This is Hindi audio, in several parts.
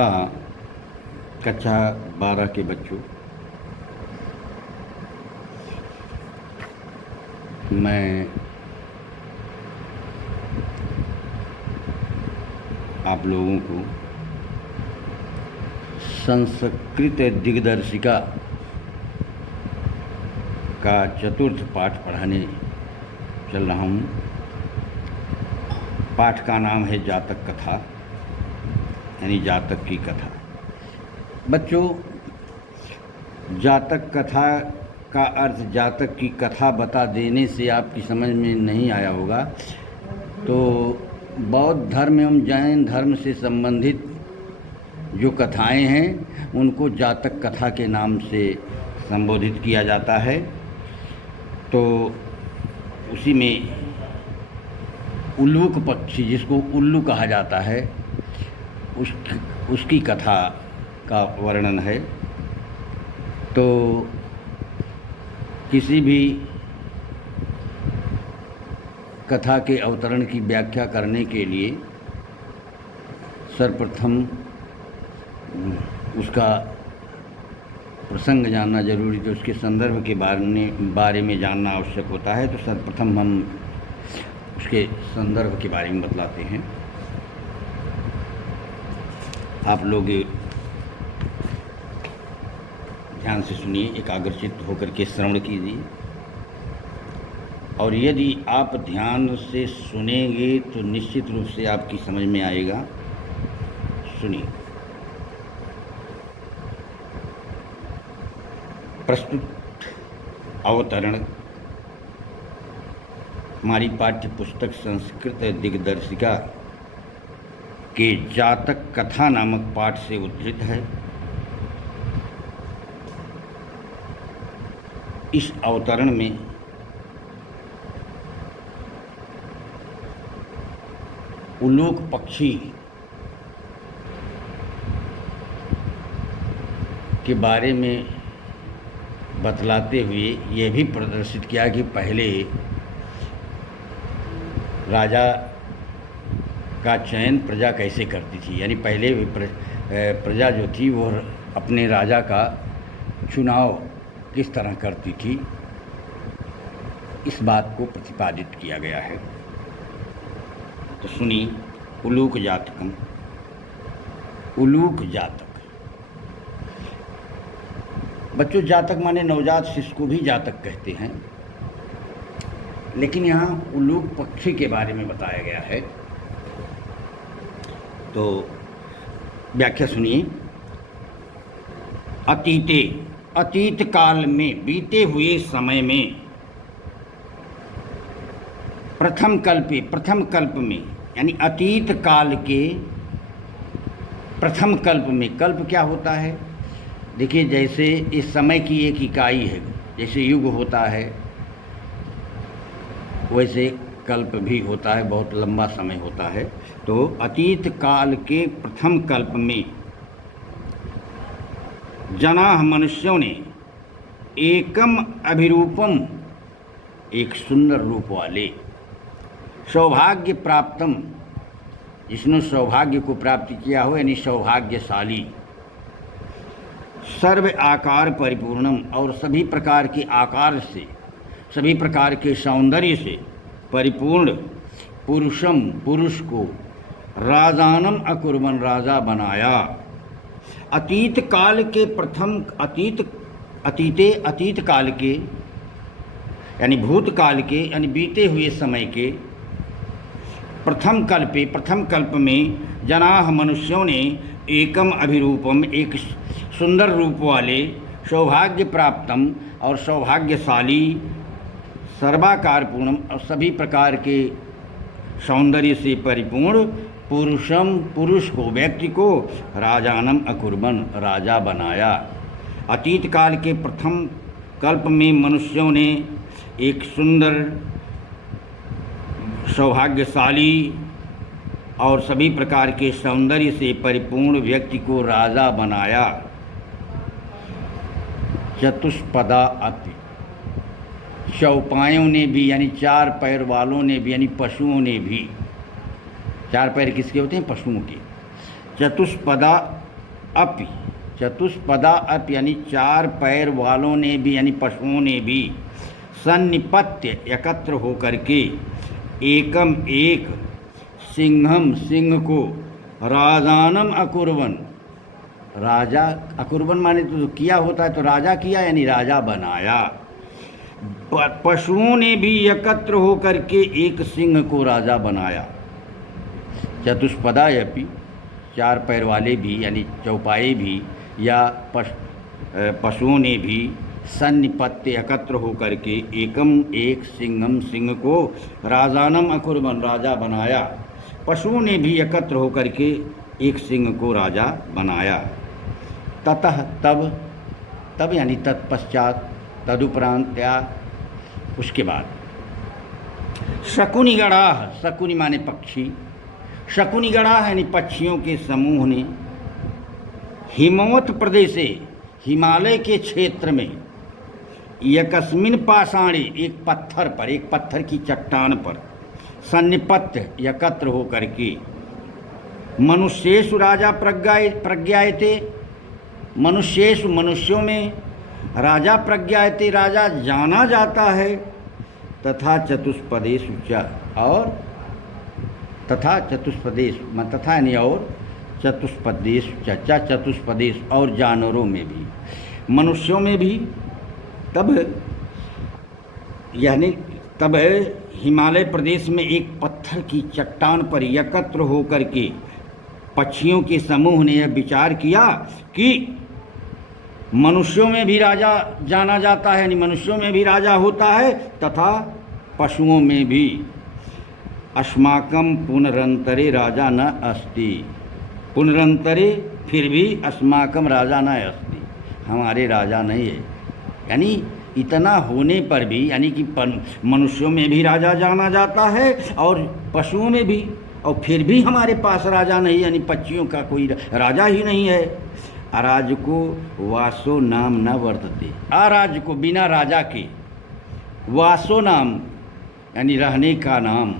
कथा कक्षा 12 के बच्चों, मैं आप लोगों को संस्कृत दिग्दर्शिका का चतुर्थ पाठ पढ़ाने चल रहा हूँ। पाठ का नाम है जातक कथा, यानी जातक की कथा। बच्चों, जातक कथा का अर्थ जातक की कथा बता देने से आपकी समझ में नहीं आया होगा। तो बौद्ध धर्म एवं जैन धर्म से संबंधित जो कथाएं हैं उनको जातक कथा के नाम से संबोधित किया जाता है। तो उसी में उल्लूक पक्षी, जिसको उल्लू कहा जाता है, उसकी कथा का वर्णन है। तो किसी भी कथा के अवतरण की व्याख्या करने के लिए सर्वप्रथम उसका प्रसंग जानना जरूरी, तो उसके संदर्भ के बारे में जानना आवश्यक होता है। तो सर्वप्रथम हम उसके संदर्भ के बारे में बतलाते हैं। आप लोग ध्यान से सुनिए, एकाग्रचित होकर के श्रवण कीजिए, और यदि आप ध्यान से सुनेंगे तो निश्चित रूप से आपकी समझ में आएगा। सुनिए। प्रस्तुत अवतरण हमारी पाठ्य पुस्तक संस्कृत दिग्दर्शिका के जातक कथा नामक पाठ से उद्धृत है। इस अवतरण में उल्लूक पक्षी के बारे में बतलाते हुए यह भी प्रदर्शित किया कि पहले राजा का चयन प्रजा कैसे करती थी, यानी पहले प्रजा जो थी वो अपने राजा का चुनाव किस तरह करती थी, इस बात को प्रतिपादित किया गया है। तो सुनिए। उल्लूक जातकम। उल्लूक जातक। बच्चों, जातक माने नवजात शिशु को भी जातक कहते हैं, लेकिन यहाँ उल्लूक पक्षी के बारे में बताया गया है। तो व्याख्या सुनिए। अतीत काल में, बीते हुए समय में, प्रथम कल्प में, यानी अतीत काल के प्रथम कल्प में। कल्प क्या होता है? देखिए, जैसे इस समय की एक इकाई है, जैसे युग होता है वैसे कल्प भी होता है, बहुत लंबा समय होता है। तो अतीत काल के प्रथम कल्प में जनाः मनुष्यों ने एकम अभिरूपम, एक सुंदर रूप वाले, सौभाग्य प्राप्तम, जिसने सौभाग्य को प्राप्त किया हो, यानी सौभाग्यशाली, सर्व आकार परिपूर्णम, और सभी प्रकार के आकार से, सभी प्रकार के सौंदर्य से परिपूर्ण पुरुषम, पुरुष को, राजानम अकुर्बन, राजा बनाया। अतीत काल के प्रथम, अतीत काल के, यानी भूतकाल के, यानी बीते हुए समय के प्रथम कल्प में जनाः मनुष्यों ने एकम अभिरूपम, एक सुंदर रूप वाले, सौभाग्य प्राप्तम, और सौभाग्यशाली, सर्वाकार पूर्णम, और सभी प्रकार के सौंदर्य से परिपूर्ण पुरुषम, पुरुष को, व्यक्ति को, राजानम अकुर्बन, राजा बनाया। अतीत काल के प्रथम कल्प में मनुष्यों ने एक सुंदर, सौभाग्यशाली और सभी प्रकार के सौंदर्य से परिपूर्ण व्यक्ति को राजा बनाया। चतुष्पदा अति, चौपायों ने भी, यानी चार पैर वालों ने भी, यानी पशुओं ने भी। चार पैर किसके होते हैं? पशुओं के। चतुष्पदा अपि, चतुष्पदा अपि यानी चार पैर वालों ने भी यानी पशुओं ने भी सन्निपत्य एकत्र होकर के एकम एक सिंहम सिंह को राजानम अकुर्वन, राजा अकुर्वन माने तो किया होता है, तो राजा किया यानी राजा बनाया। पशुओं ने भी एकत्र होकर के एक सिंह को राजा बनाया। चतुष्पदायपि, चार पैर वाले भी यानी चौपाए भी या पशुओं ने भी सन्निपत्य एकत्र होकर के एकम एक सिंहम सिंह को राजानम अकुर्वन राजा बनाया। पशुओं ने भी एकत्र होकर के एक सिंह को राजा बनाया। ततः तब यानी तत्पश्चात, तदुपरांत या उसके बाद शकुनिगणाः, शकुनि माने पक्षी, शकुनिगणाः यानी पक्षियों के समूह ने हिमवत प्रदेशे, हिमालय के क्षेत्र में एकस्मिन् पाषाणे, एक पत्थर पर, एक पत्थर की चट्टान पर सन्निपत्य एकत्र होकर के मनुष्येषु राजा प्रज्ञायते, मनुष्येषु मनुष्यों में राजा प्रज्ञायते राजा जाना जाता है। तथा चतुष्पदेषु च, और तथा चतुष्पदेषु तथा यानी और चतुष्पदेषु च, चतुष्पदेषु और जानवरों में भी, मनुष्यों में भी। तब यानी तब हिमालय प्रदेश में एक पत्थर की चट्टान पर एकत्र होकर के पक्षियों के समूह ने यह विचार किया कि मनुष्यों में भी राजा जाना जाता है, यानी मनुष्यों में भी राजा होता है, तथा पशुओं में भी। अस्माकं पुनरंतरे राजा न अस्ति, पुनरंतरे फिर भी अस्माकं राजा न अस्ति, हमारे राजा नहीं है। यानी इतना होने पर भी, यानी कि मनुष्यों में भी राजा जाना जाता है और पशुओं में भी, और फिर भी हमारे पास राजा नहीं, यानी पक्षियों का कोई राजा ही नहीं है। अराज को वासो नाम न वर्तते, अराज को बिना राजा के, वासो नाम यानी रहने का नाम,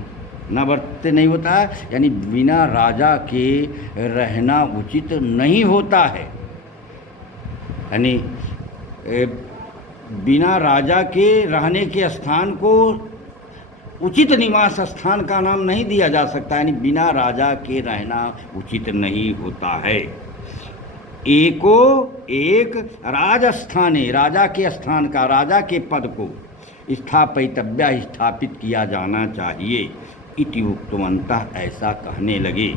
न वर्तते नहीं होता है, यानी बिना राजा के रहना उचित नहीं होता है। यानी बिना राजा के रहने के स्थान को उचित निवास स्थान का नाम नहीं दिया जा सकता, यानी बिना राजा के रहना उचित नहीं होता है। एको एक राजस्थाने, राजा के स्थान का, राजा के पद को स्थापितव्य, स्थापित किया जाना चाहिए। इति उक्तवन्तः, ऐसा कहने लगे।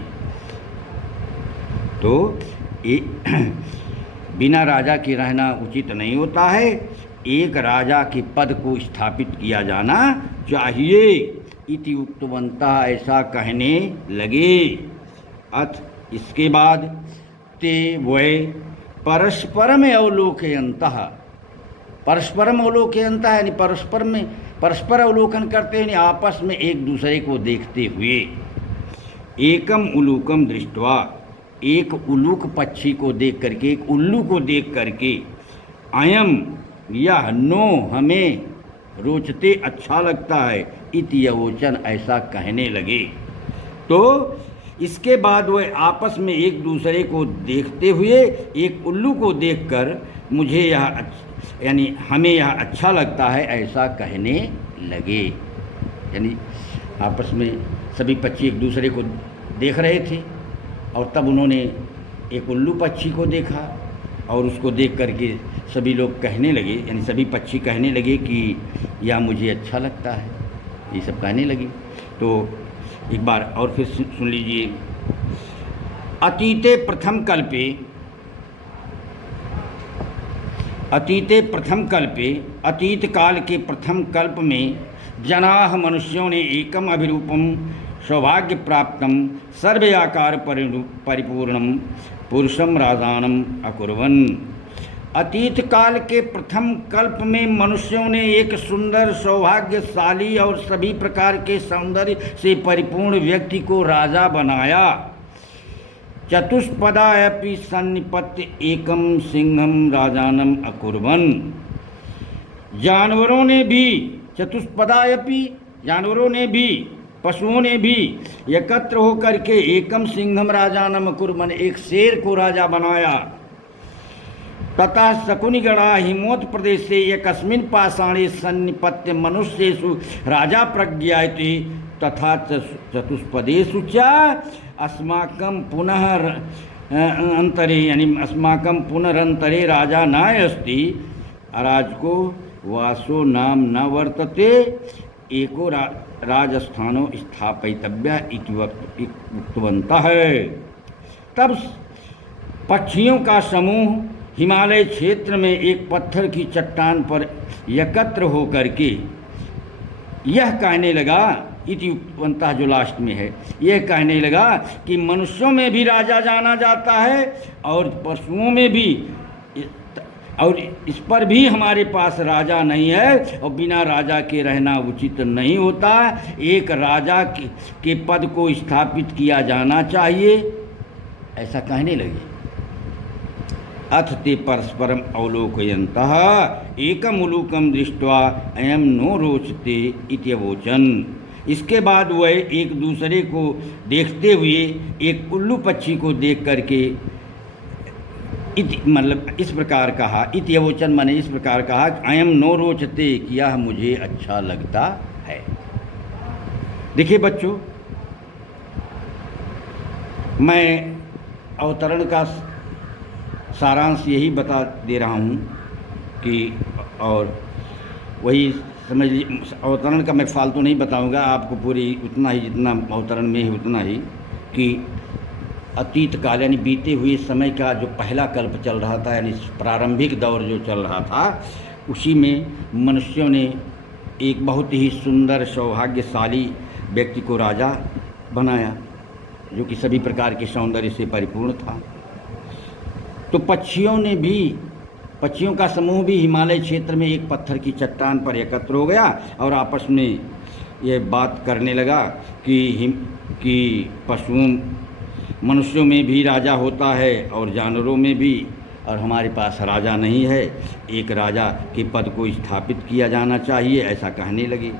तो बिना राजा के रहना उचित नहीं होता है, एक राजा के पद को स्थापित किया जाना चाहिए। इति उक्तवन्तः, ऐसा कहने लगे। अथ इसके बाद ते वै परस्परम अवलोकयन्तः, परस्परम अवलोकयन्तः यानी परस्पर अवलोकन करते हैं, आपस में एक दूसरे को देखते हुए। एकम उलूकम दृष्ट्वा, एक उलूक पक्षी को देख करके, एक उल्लू को देख करके, अयम यह नो हमें रोचते अच्छा लगता है, इति यवोचन ऐसा कहने लगे। तो इसके बाद वह आपस में एक दूसरे को देखते हुए, एक उल्लू को देखकर मुझे यह यानी हमें यह अच्छा लगता है ऐसा कहने लगे। यानी आपस में सभी पक्षी एक दूसरे को देख रहे थे और तब उन्होंने एक उल्लू पक्षी को देखा और उसको देख करके सभी लोग कहने लगे, यानी सभी पक्षी कहने लगे कि यह मुझे अच्छा लगता है, ये सब कहने लगे। तो एक बार और फिर सुन लीजिए। अतीते प्रथम कल्पे, अतीते प्रथम कल्पे, अतीत काल के प्रथम कल्प में जनाः मनुष्यों ने एकम अभिरूपम सौभाग्य प्राप्तम सर्वयाकार परिपूर्णम पुरुषम राजानम अकुर्वन। अतीत काल के प्रथम कल्प में मनुष्यों ने एक सुंदर, सौभाग्यशाली और सभी प्रकार के सौंदर्य से परिपूर्ण व्यक्ति को राजा बनाया। चतुष्पदायपि सन्निपत्य एकम सिंहम राजानम अकुर्वन। जानवरों ने भी, चतुष्पदायपि जानवरों ने भी पशुओं ने भी एकत्र होकर के एकम सिंहम राजानम कुर्मन, एक शेर को राजा बनाया। तथा शकुनिगणा हिमोत प्रदेश से एकस्मिन् पाषाणे सन्निपत्य मनुष्येषु राजा प्रज्ञायते तथा चतुष्पदेषु च अस्माकं पुनः अंतरे, यानी अस्माकं पुनरंतरे राजा नास्ति अराजको वासो नाम न वर्तते एको राजस्थानो स्थापितव्य इति उक्तवन्तः। तब पक्षियों का समूह हिमालय क्षेत्र में एक पत्थर की चट्टान पर एकत्र होकर के यह कहने लगा, इति उक्तवन्तः जो लास्ट में है, यह कहने लगा कि मनुष्यों में भी राजा जाना जाता है और पशुओं में भी, और इस पर भी हमारे पास राजा नहीं है और बिना राजा के रहना उचित नहीं होता। एक राजा के पद को स्थापित किया जाना चाहिए, ऐसा कहने लगे। अथ ते परस्परम अवलोकयन्तः एकम उलूकम दृष्ट्वा अयम नो रोचते इत्यवोचन। इसके बाद वह एक दूसरे को देखते हुए एक उल्लू पक्षी को देख करके मतलब इस प्रकार कहा, इत्यवोचन माने इस प्रकार कहा, अयम नो रोचते, कि यह मुझे अच्छा लगता है। देखिए बच्चों, मैं अवतरण का सारांश यही बता दे रहा हूँ कि, और वही समझ लीजिए, अवतरण का मैं फालतू नहीं बताऊँगा आपको, पूरी उतना ही जितना अवतरण में ही उतना ही, कि अतीत काल यानी बीते हुए समय का जो पहला कल्प चल रहा था, यानी प्रारंभिक दौर जो चल रहा था, उसी में मनुष्यों ने एक बहुत ही सुंदर सौभाग्यशाली व्यक्ति को राजा बनाया, जो कि सभी प्रकार के सौंदर्य से परिपूर्ण था। तो पक्षियों का समूह भी हिमालय क्षेत्र में एक पत्थर की चट्टान पर एकत्र हो गया और आपस में ये बात करने लगा कि पशुओं मनुष्यों में भी राजा होता है और जानवरों में भी, और हमारे पास राजा नहीं है, एक राजा के पद को स्थापित किया जाना चाहिए, ऐसा कहने लगे।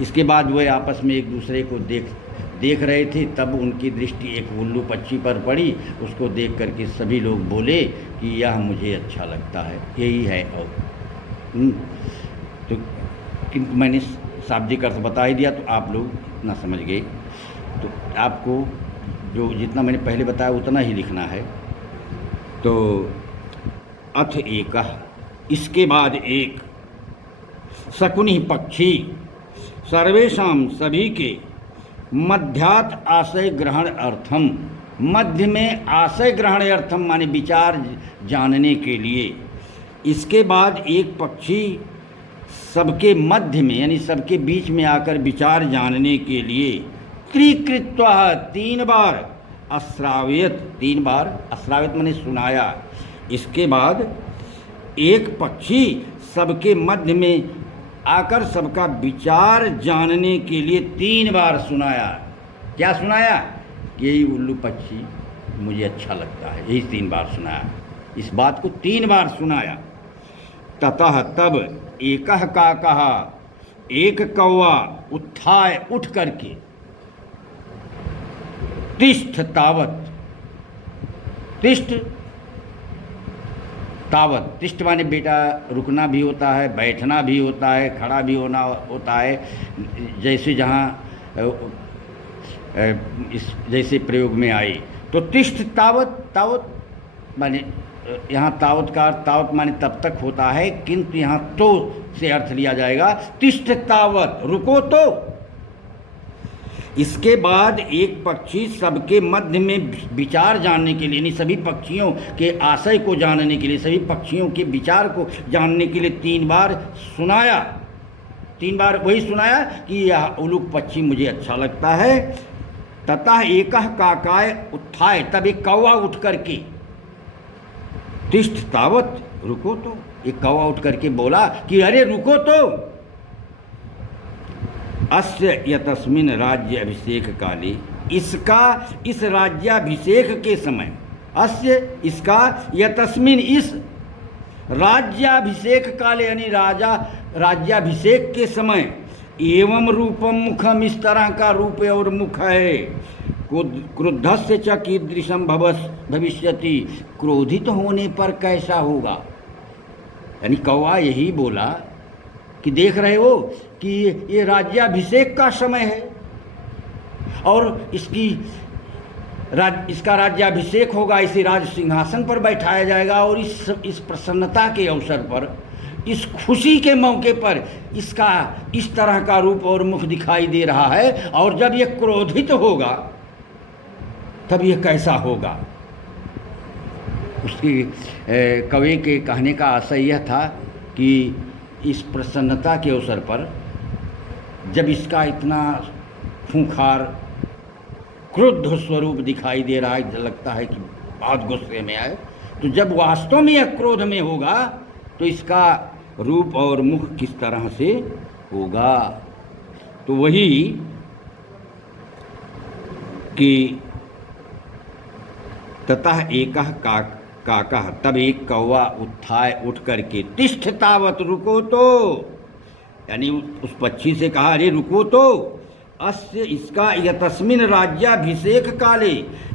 इसके बाद वे आपस में एक दूसरे को देख रहे थे, तब उनकी दृष्टि एक उल्लू पक्षी पर पड़ी। उसको देख करके सभी लोग बोले कि यह मुझे अच्छा लगता है, यही है। और तो किंतु मैंने शाब्दिक अर्थ बता ही दिया तो आप लोग इतना समझ गए। तो आपको जो जितना मैंने पहले बताया उतना ही लिखना है। तो अथ एकः, इसके बाद एक, शकुनि पक्षी सर्वेषां, सभी के, मध्यात आशय ग्रहण अर्थम, मध्य में आशय ग्रहण अर्थम माने विचार जानने के लिए। इसके बाद एक पक्षी सबके मध्य में यानी सबके बीच में आकर विचार जानने के लिए त्रिकृत्वा, 3 बार अश्राव्यत, 3 बार अश्राव्यत माने सुनाया। इसके बाद एक पक्षी सबके मध्य में आकर सबका विचार जानने के लिए 3 बार सुनाया। क्या सुनाया? यही उल्लू पक्षी मुझे अच्छा लगता है, यही 3 बार सुनाया। इस बात को 3 बार सुनाया। ततः तब एकह का कहा, एक कौवा उत्थाय उठ करके, तिष्ठ तावत, तिष्ठ तावत, तिष्ठ माने बेटा रुकना भी होता है, बैठना भी होता है, खड़ा भी होना होता है, जैसे जहाँ इस जैसे प्रयोग में आए। तो तिष्ठ तावत, तावत माने यहाँ तावत का तावत माने तब तक होता है, किंतु यहाँ तो से अर्थ लिया जाएगा। तिष्ठ तावत, रुको तो। इसके बाद एक पक्षी सबके मध्य में विचार जानने के लिए, यानी सभी पक्षियों के आशय को जानने के लिए, सभी पक्षियों के विचार को जानने के लिए 3 बार सुनाया। 3 बार वही सुनाया कि यह उलूक पक्षी मुझे अच्छा लगता है। ततः एकह काकाय उत्थाय, तब एक कौवा उठ करके, तिष्ठ तावत, रुको तो, एक कौवा उठ करके बोला कि अरे रुको तो। अस्य यतस्मिन् राज्य अभिषेक काले, इसका इस राज्याभिषेक के समय, अस्य इसका, यतस्मिन् इस, राज्याभिषेक काले यानी राज्याभिषेक के समय, एवं रूपम मुखम, इस तरह का रूप और मुख है। क्रुद्धस्य च कीदृशम भविष्यति, क्रोधित होने पर कैसा होगा। यानी कौवा यही बोला कि देख रहे हो कि ये राज्याभिषेक का समय है और इसका राज्याभिषेक होगा, इसे राज सिंहासन पर बैठाया जाएगा और इस प्रसन्नता के अवसर पर, इस खुशी के मौके पर इसका इस तरह का रूप और मुख दिखाई दे रहा है, और जब ये क्रोधित होगा तब ये कैसा होगा। उसकी कवि के कहने का आशय यह था कि इस प्रसन्नता के अवसर पर जब इसका इतना खूंखार क्रुद्ध स्वरूप दिखाई दे रहा है, लगता है कि बहुत गुस्से में आए, तो जब वास्तव में यह क्रोध में होगा तो इसका रूप और मुख किस तरह से होगा। तो वही कि ततः एकः काकः, तब एक कौवा उत्थाय उठ करके, तिष्ठ तावत, रुको तो, यानी उस पक्षी से कहा, अरे रुको तो, अस्य, इसका, यतस्मिन् राज्याभिषेक काले,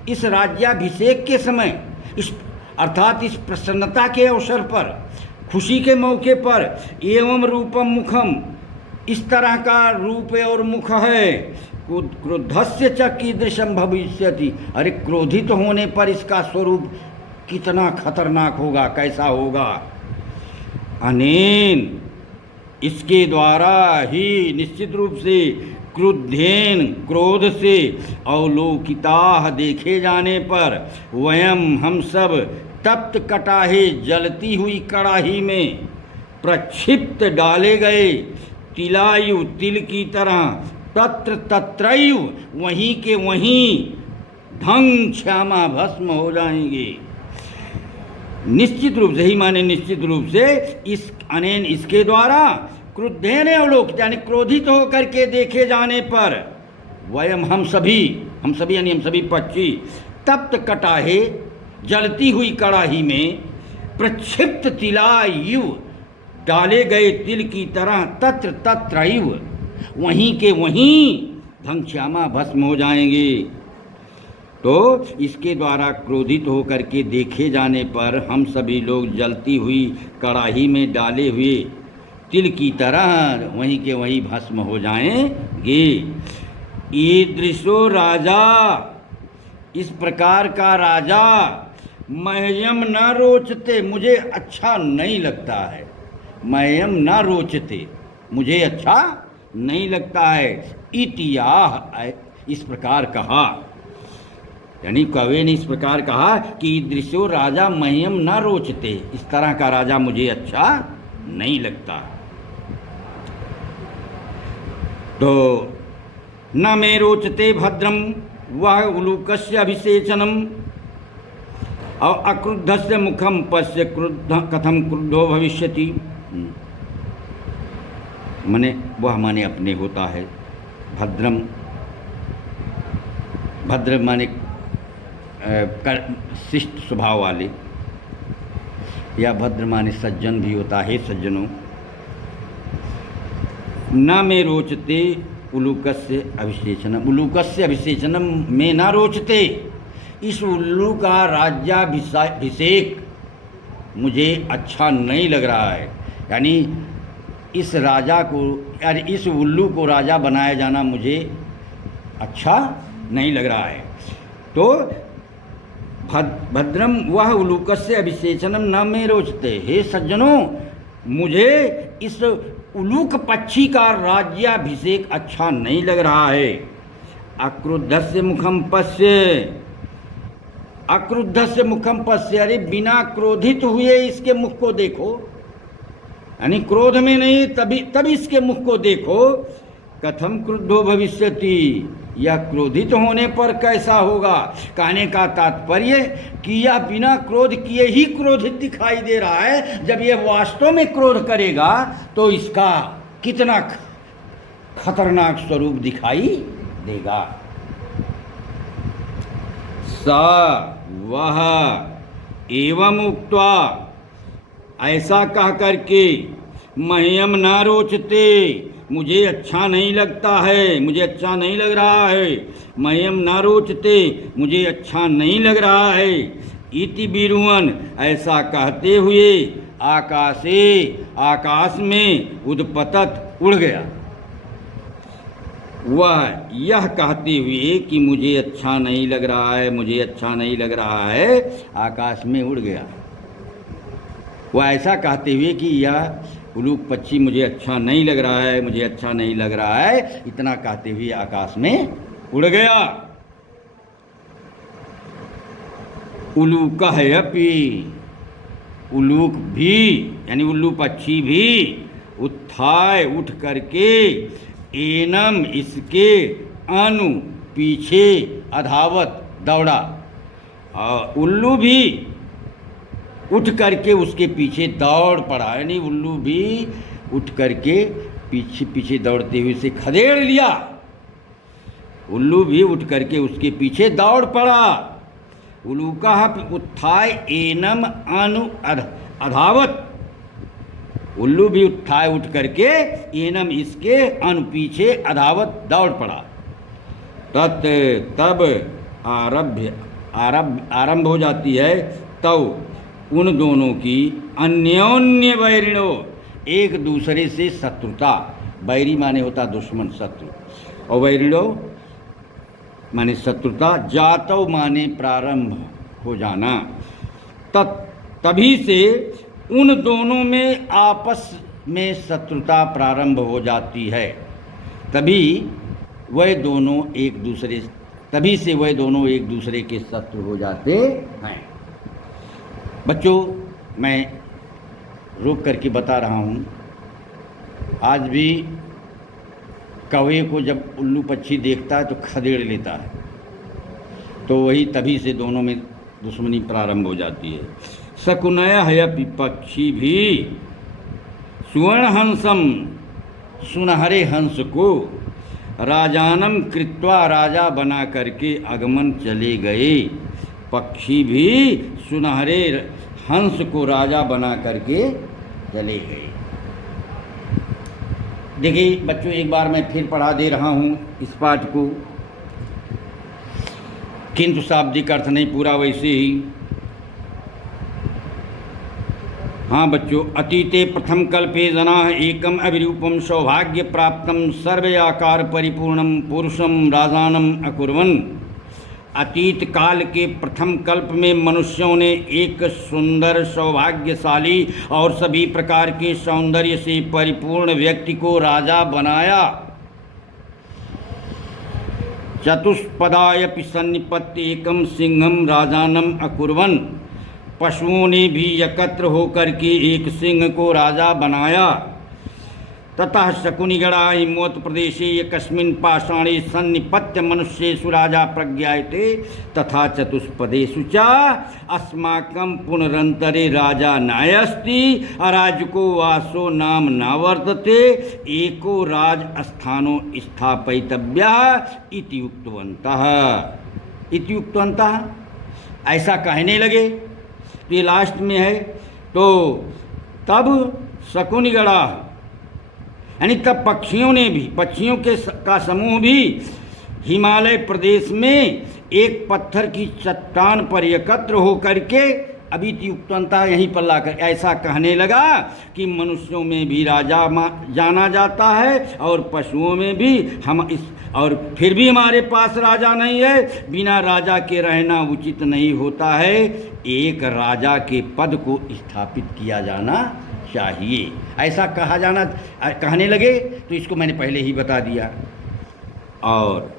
इस राज्याभिषेक के समय, इस अर्थात इस प्रसन्नता के अवसर पर, खुशी के मौके पर, एवं रूपम मुखम, इस तरह का रूप और मुख है, क्रुद्धस्य च कीदृशम भविष्यति, अरे क्रोधित होने पर इसका स्वरूप कितना खतरनाक होगा, कैसा होगा। अनेन, इसके द्वारा ही, निश्चित रूप से, क्रुद्धेन, क्रोध से, अवलोकिताः, देखे जाने पर, वयम, हम सब, तप्त कटाहे, जलती हुई कड़ाही में, प्रक्षिप्त, डाले गए, तिलायु, तिल की तरह, तत्र तत्रैव, वहीं के वहीं, ढंग क्षमा, भस्म हो जाएंगे। निश्चित रूप से ही माने निश्चित रूप से, इस अनेन, इसके द्वारा, क्रुद्धेन अवलोक, यानी क्रोधित होकर के देखे जाने पर, वयम, हम सभी यानी हम सभी पक्षी, तप्त कटाहे, जलती हुई कड़ाही में, प्रक्षिप्त तिलायु, डाले गए तिल की तरह, तत्र तत्रैव, वहीं के वहीं, धंश्यामा, भस्म हो जाएंगे। तो इसके द्वारा क्रोधित होकर के देखे जाने पर हम सभी लोग जलती हुई कड़ाही में डाले हुए तिल की तरह वहीं के वहीं भस्म हो जाएंगे। ईदृशो राजा, इस प्रकार का राजा, मह्यम न रोचते, मुझे अच्छा नहीं लगता है। मह्यम न रोचते, मुझे अच्छा नहीं लगता है। इतियाह, इस प्रकार कहा, यानी कवि ने इस प्रकार कहा कि ईदृशो राजा मह्यम न रोचते, इस तरह का राजा मुझे अच्छा नहीं लगता। तो न मे रोचते भद्रम वह उलूकस्य अभिषेचनम, और अक्रुद्धस्य मुखम पश्य क्रुद्ध कथम क्रुद्धो भविष्यति, मने वह माने अपने होता है। भद्रम, भद्र माने शिष्ट स्वभाव वाले, या भद्र माने सज्जन भी होता है। सज्जनों, न में रोचते उल्लूकस्य अभिषेचनम, उल्लूकस्य अभिषेचनम में न रोचते, इस उल्लू का राज्याभिषेक मुझे अच्छा नहीं लग रहा है। यानी इस राजा को, यानी इस उल्लू को राजा बनाया जाना मुझे अच्छा नहीं लग रहा है। तो भद्रम वह उलूकस्य अभिषेचनम न में रोचते, हे सज्जनों, मुझे इस उलूक पक्षी का राज्याभिषेक अच्छा नहीं लग रहा है। अक्रुद्धस्य मुखम पश्य, अक्रुद्धस्य मुखम पश्य, अरे बिना क्रोधित हुए इसके मुख को देखो, यानी क्रोध में नहीं, तभी इसके मुख को देखो। कथम क्रुद्धो भविष्यति, यह क्रोधित होने पर कैसा होगा। कहने का तात्पर्य कि यह बिना क्रोध किए ही क्रोधित दिखाई दे रहा है, जब यह वास्तव में क्रोध करेगा तो इसका कितना खतरनाक स्वरूप दिखाई देगा। सा वह एवं उक्त्वा, ऐसा कह करके, मह्यम न रोचते, मुझे अच्छा नहीं लगता है, मुझे अच्छा नहीं लग रहा है। मह्यम न रोचते, मुझे अच्छा नहीं लग रहा है। इति बिरुवन, ऐसा कहते हुए आकाशे, आकाश में उद्पतत, उड़ गया। वह यह कहते हुए कि मुझे अच्छा नहीं लग रहा है, मुझे अच्छा नहीं लग रहा है, आकाश में उड़ गया। वह ऐसा कहते हुए कि यह उलूक पक्षी मुझे अच्छा नहीं लग रहा है, मुझे अच्छा नहीं लग रहा है, इतना कहते हुए आकाश में उड़ गया। उलूका है अपी, उलूक भी यानी उल्लू पक्षी भी उत्थाय, उठ करके, एनम इसके, अनु पीछे, अधावत दौड़ा। और उल्लू भी उठ करके उसके पीछे दौड़ पड़ा, यानी उल्लू भी उठ करके पीछे पीछे दौड़ते हुए उसे खदेड़ लिया। उल्लू भी उठ करके उसके पीछे दौड़ पड़ा। उलूका उत्थाय एनम अनु अधावत, उल्लू भी उत्थाय उठ करके एनम इसके, अनु पीछे, अधावत दौड़ पड़ा। तत् तब आरंभ हो जाती है तब उन दोनों की अन्योन्य वैरिणो, एक दूसरे से शत्रुता। बैरी माने होता दुश्मन, शत्रु, और वैरिणो माने शत्रुता, जातव माने प्रारंभ हो जाना। तभी से उन दोनों में आपस में शत्रुता प्रारंभ हो जाती है। तभी से वह दोनों एक दूसरे के शत्रु हो जाते हैं। बच्चों, मैं रोक करके बता रहा हूँ, आज भी कौवे को जब उल्लू पक्षी देखता है तो खदेड़ लेता है, तो वही तभी से दोनों में दुश्मनी प्रारंभ हो जाती है। शकुनय है पक्षी भी सुवर्ण हंसम, सुनहरे हंस को राजानम कृत्वा, राजा बना करके आगमन चले गए। पक्षी भी सुनहरे हंस को राजा बना करके चले गए। देखिए बच्चों, एक बार मैं फिर पढ़ा दे रहा हूँ इस पाठ को, किंतु शाब्दिक अर्थ नहीं पूरा वैसे ही। हाँ बच्चों, अतीते प्रथम कल्पे जनाः एकम अभिरूपम सौभाग्य प्राप्तम सर्वयाकार परिपूर्णम पुरुषम राजानम अकुर्वन्। अतीत काल के प्रथम कल्प में मनुष्यों ने एक सुंदर, सौभाग्यशाली और सभी प्रकार के सौंदर्य से परिपूर्ण व्यक्ति को राजा बनाया। चतुष्पदायपि सन्निपत्य एकम सिंहम राजानम अकुर्वन्। पशुओं ने भी एकत्र होकर के एक सिंह को राजा बनाया। ततः शकुनिगणा हिमवत प्रदेशे एकस्मिन् पाषाणे सन्निपत्य मनुष्येषु राजा प्रज्ञायते तथा चतुष्पदेषु च अस्माकं पुनरन्तरे राजा नायस्ति अराजको वासो नाम न वर्तते एको राजस्थानो स्थापयितव्यः इति उक्तवन्तः। ऐसा कहने लगे। तो ये लास्ट में है। तो तब शकुनिगणा यानी तब पक्षियों का समूह भी हिमालय प्रदेश में एक पत्थर की चट्टान पर एकत्र होकर के अभियुक्तता यहीं पर लाकर ऐसा कहने लगा कि मनुष्यों में भी राजा जाना जाता है और पशुओं में भी और फिर भी हमारे पास राजा नहीं है। बिना राजा के रहना उचित नहीं होता है। एक राजा के पद को स्थापित किया जाना चाहिए, ऐसा कहने लगे। तो इसको मैंने पहले ही बता दिया। और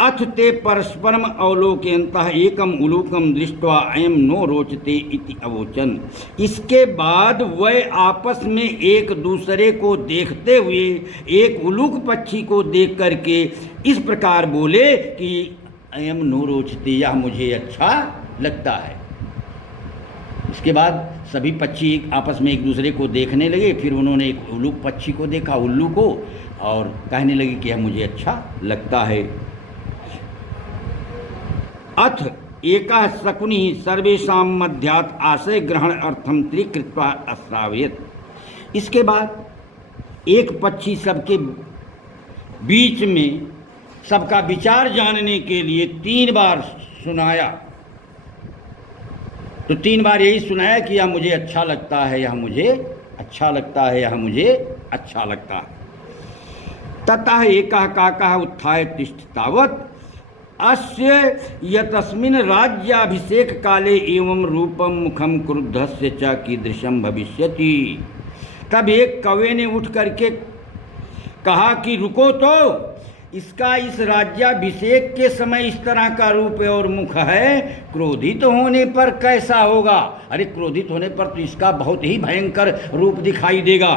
अथ ते परस्परम अवलोकयन्तः एकम उलूकम दृष्ट्वा अयम नो रोचते इति अवोचन। इसके बाद वह आपस में एक दूसरे को देखते हुए एक उलूक पक्षी को देख करके इस प्रकार बोले कि अयम नो रोचते, यह मुझे अच्छा लगता है। इसके बाद सभी पक्षी आपस में एक दूसरे को देखने लगे। फिर उन्होंने एक उलूक पक्षी को देखा, उल्लू को, और कहने लगे कि यह मुझे अच्छा लगता है। अथ एकः शकुनिः सर्वेषां मध्यात् आशय ग्रहण अर्थम त्रिकृत्वा अश्रावयत्। इसके बाद एक पक्षी सबके बीच में सबका विचार जानने के लिए 3 बार सुनाया। तो 3 बार यही सुनाया कि यह मुझे अच्छा लगता है, यह मुझे अच्छा लगता है, यह मुझे अच्छा लगता है। ततः एकः काकः उत्थाय तिष्ठ तावत् अस्य यतस्मिन् राज्याभिषेक काले एवं रूपम मुखम क्रुद्धस्य च कीदृशम भविष्यति। तब एक कौवे ने उठ करके कहा कि रुको तो, इसका इस राज्याभिषेक के समय इस तरह का रूप और मुख है, क्रोधित होने पर कैसा होगा? अरे क्रोधित होने पर तो इसका बहुत ही भयंकर रूप दिखाई देगा।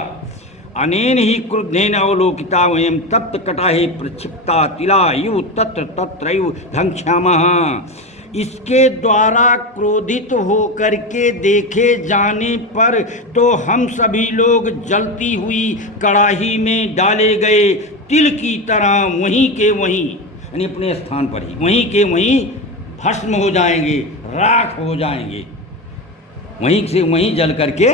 अनेन ही क्रुद्धेन अवलोकिता वयम तप्त कटाहे प्रक्षिप्ता तिलायु तत्र तत्रैव धंक्ष्यामः। इसके द्वारा क्रोधित होकर के देखे जाने पर तो हम सभी लोग जलती हुई कड़ाही में डाले गए तिल की तरह वहीं के वहीं, यानी अपने स्थान पर ही वहीं के वहीं भस्म हो जाएंगे, राख हो जाएंगे, वहीं से वहीं जल करके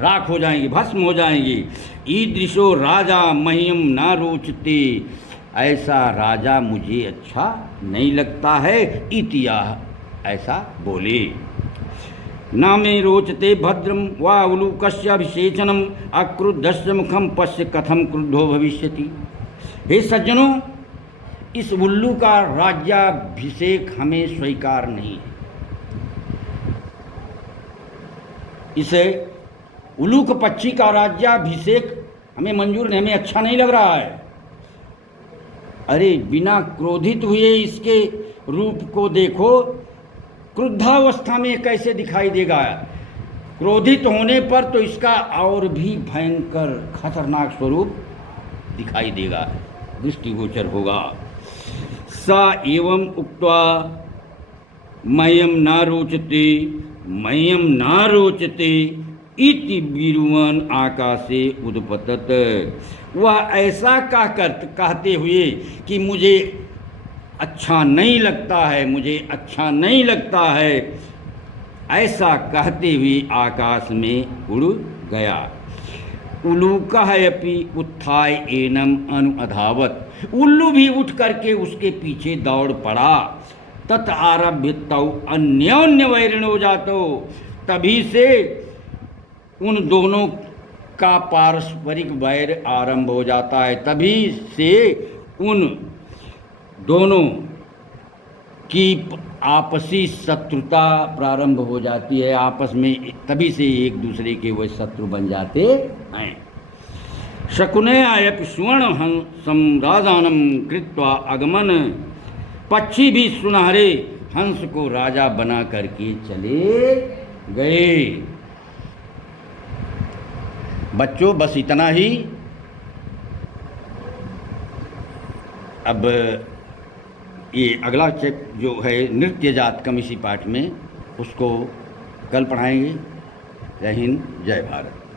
राख हो जाएंगे, भस्म हो जाएंगे। ईदृशो राजा मह्यम न रोचते, ऐसा राजा मुझे अच्छा नहीं लगता है। इतिया ऐसा बोले। न मे रोचते भद्रम वा उलूकस्य अभिषेचनम अक्रुद्धस्य मुखम पश्य कथम क्रुद्धो भविष्यति। हे सज्जनों, इस उल्लू का राज्याभिषेक हमें स्वीकार नहीं है। इसे उलूक पक्षी का राज्याभिषेक हमें मंजूर नहीं, हमें अच्छा नहीं लग रहा है। अरे बिना क्रोधित हुए इसके रूप को देखो, क्रुद्धावस्था में कैसे दिखाई देगा। क्रोधित होने पर तो इसका और भी भयंकर खतरनाक स्वरूप दिखाई देगा, दृष्टिगोचर होगा। सा एवं उक्त्वा मह्यम न रोचते मह्यम न रोचते इति बिरुवन आकाशे उद्पतत। वह ऐसा कहते हुए कि मुझे अच्छा नहीं लगता है, मुझे अच्छा नहीं लगता है, ऐसा कहते हुए आकाश में उड़ गया। उलूकः अपि उत्थाय एनम अनुअधावत। उल्लू भी उठ करके उसके पीछे दौड़ पड़ा। तत आरभ्य तौ अन्योन्य वैरिणो जातो। तभी से उन दोनों का पारस्परिक वैर आरंभ हो जाता है। तभी से उन दोनों की आपसी शत्रुता प्रारंभ हो जाती है। आपस में तभी से एक दूसरे के वह शत्रु बन जाते हैं। शकुनयायपि सुवर्ण हंसं राजानं कृत्वा अगमन। पक्षी भी सुनहरे हंस को राजा बना करके चले गए। बच्चों, बस इतना ही। अब ये अगला चैप जो है नृत्य जात कम इसी पाठ में, उसको कल पढ़ाएंगे। जय हिंद, जय भारत।